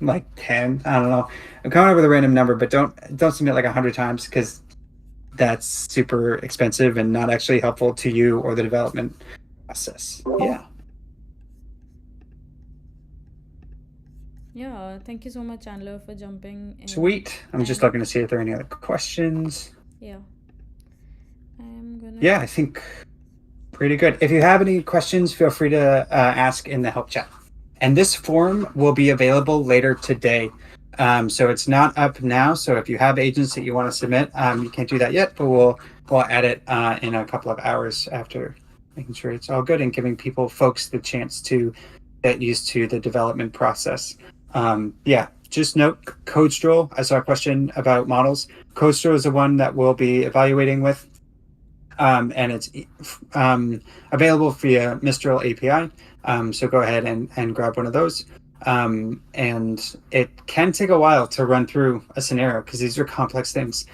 like 10. I don't know. I'm coming up with a random number, but don't submit like 100 times, because that's super expensive and not actually helpful to you or the development process. Yeah. Yeah, thank you so much, Chandler, for jumping in. Sweet. I'm just looking to see if there are any other questions. Yeah. I'm gonna. Yeah, I think pretty good. If you have any questions, feel free to ask in the help chat. And this form will be available later today. So it's not up now. So if you have agents that you want to submit, you can't do that yet, but we'll add it in a couple of hours after making sure it's all good and giving folks the chance to get used to the development process. Yeah, just note CodeStroll. I saw a question about models. CodeStroll is the one that we'll be evaluating with. And it's available via Mistral API. So go ahead and grab one of those. And it can take a while to run through a scenario because these are complex things.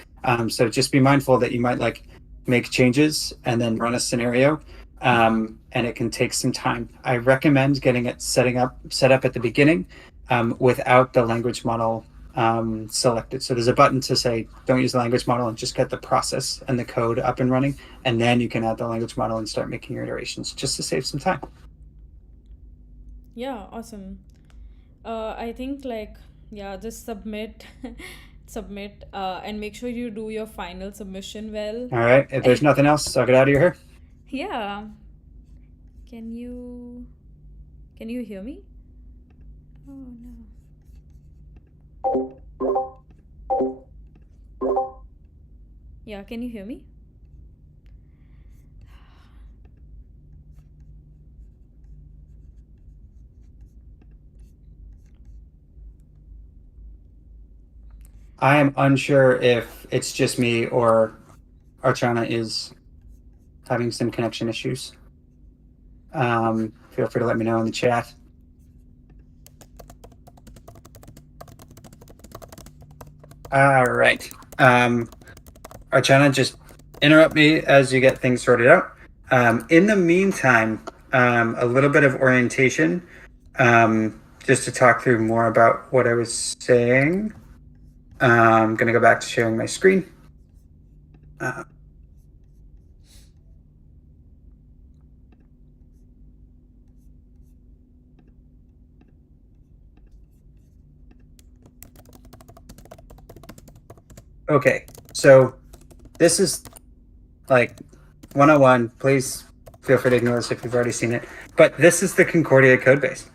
So just be mindful that you might like make changes and then run a scenario, and it can take some time. I recommend getting it set up at the beginning without the language model selected. So there's a button to say don't use the language model and just get the process and the code up and running, and then you can add the language model and start making your iterations just to save some time. Yeah, awesome. I think like yeah, just submit, submit, and make sure you do your final submission well. All right, if there's nothing else, I'll get out of your hair. Yeah. Can you hear me? Oh no. Yeah, can you hear me? I am unsure if it's just me or Archana is having some connection issues. Feel free to let me know in the chat. All right. Archana, just interrupt me as you get things sorted out. In the meantime, a little bit of orientation, just to talk through more about what I was saying. I'm going to go back to sharing my screen. Okay, so this is like 101. Please feel free to ignore this if you've already seen it. But this is the Concordia codebase.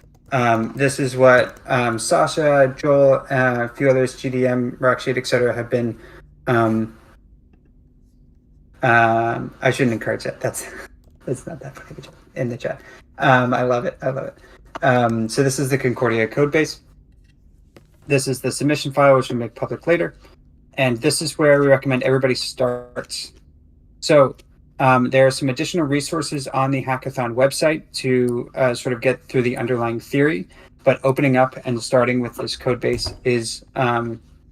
This is what Sasha, Joel, a few others, GDM, Rocksheet, etc., have been. I shouldn't encourage that. That's not that funny in the chat. I love it. So this is the Concordia codebase. This is the submission file, which we'll make public later. And this is where we recommend everybody starts. So there are some additional resources on the Hackathon website to sort of get through the underlying theory, but opening up and starting with this code base is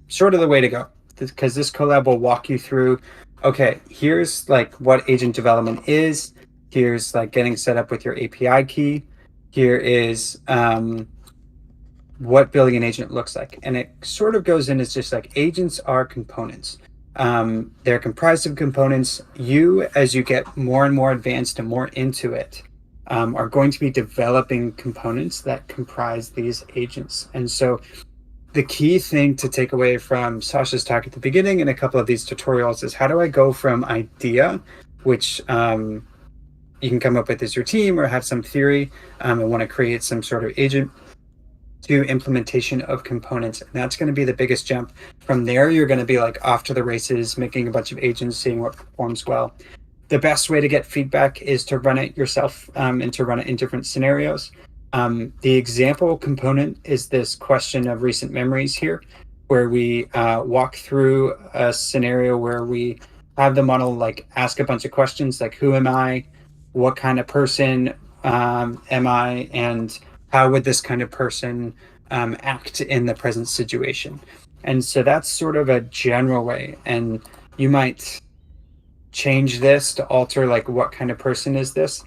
sort of the way to go, because this collab will walk you through, okay, here's like what agent development is, here's like getting set up with your API key, here is what building an agent looks like. And it sort of goes in as just like agents are components. They're comprised of components. You, as you get more and more advanced and more into it, are going to be developing components that comprise these agents. And so the key thing to take away from Sasha's talk at the beginning and a couple of these tutorials is how do I go from idea, which you can come up with as your team or have some theory and want to create some sort of agent, to implementation of components. And that's going to be the biggest jump. From there, you're going to be like off to the races, making a bunch of agents, seeing what performs well. The best way to get feedback is to run it yourself and to run it in different scenarios. The example component is this question of recent memories here, where we walk through a scenario where we have the model like ask a bunch of questions like, who am I? What kind of person am I? And how would this kind of person act in the present situation? And so that's sort of a general way. And you might change this to alter like what kind of person is this,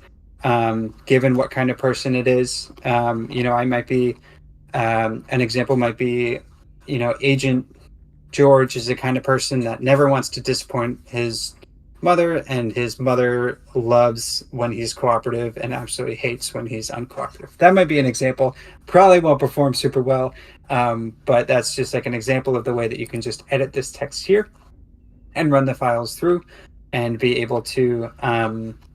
given what kind of person it is. I might be, an example might be, Agent George is the kind of person that never wants to disappoint his mother, and his mother loves when he's cooperative and absolutely hates when he's uncooperative. That might be an example. Probably won't perform super well, but that's just like an example of the way that you can just edit this text here and run the files through and be able to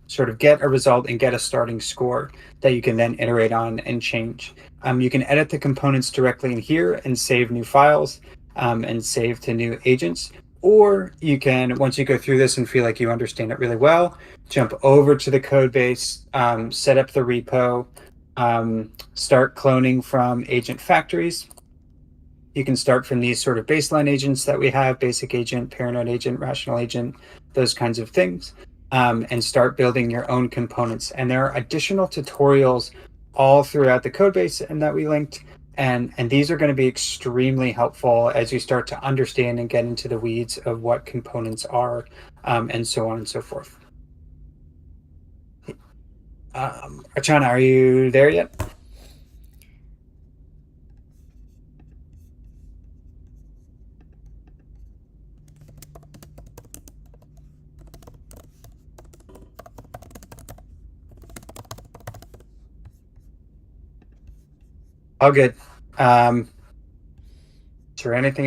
sort of get a result and get a starting score that you can then iterate on and change. You can edit the components directly in here and save new files and save to new agents. Or you can, once you go through this and feel like you understand it really well, jump over to the code base, set up the repo, start cloning from agent factories. You can start from these sort of baseline agents that we have, basic agent, paranoid agent, rational agent, those kinds of things, and start building your own components. And there are additional tutorials all throughout the code base and that we linked. And these are going to be extremely helpful as you start to understand and get into the weeds of what components are, and so on and so forth. Archana, are you there yet? All good. Is there anything else?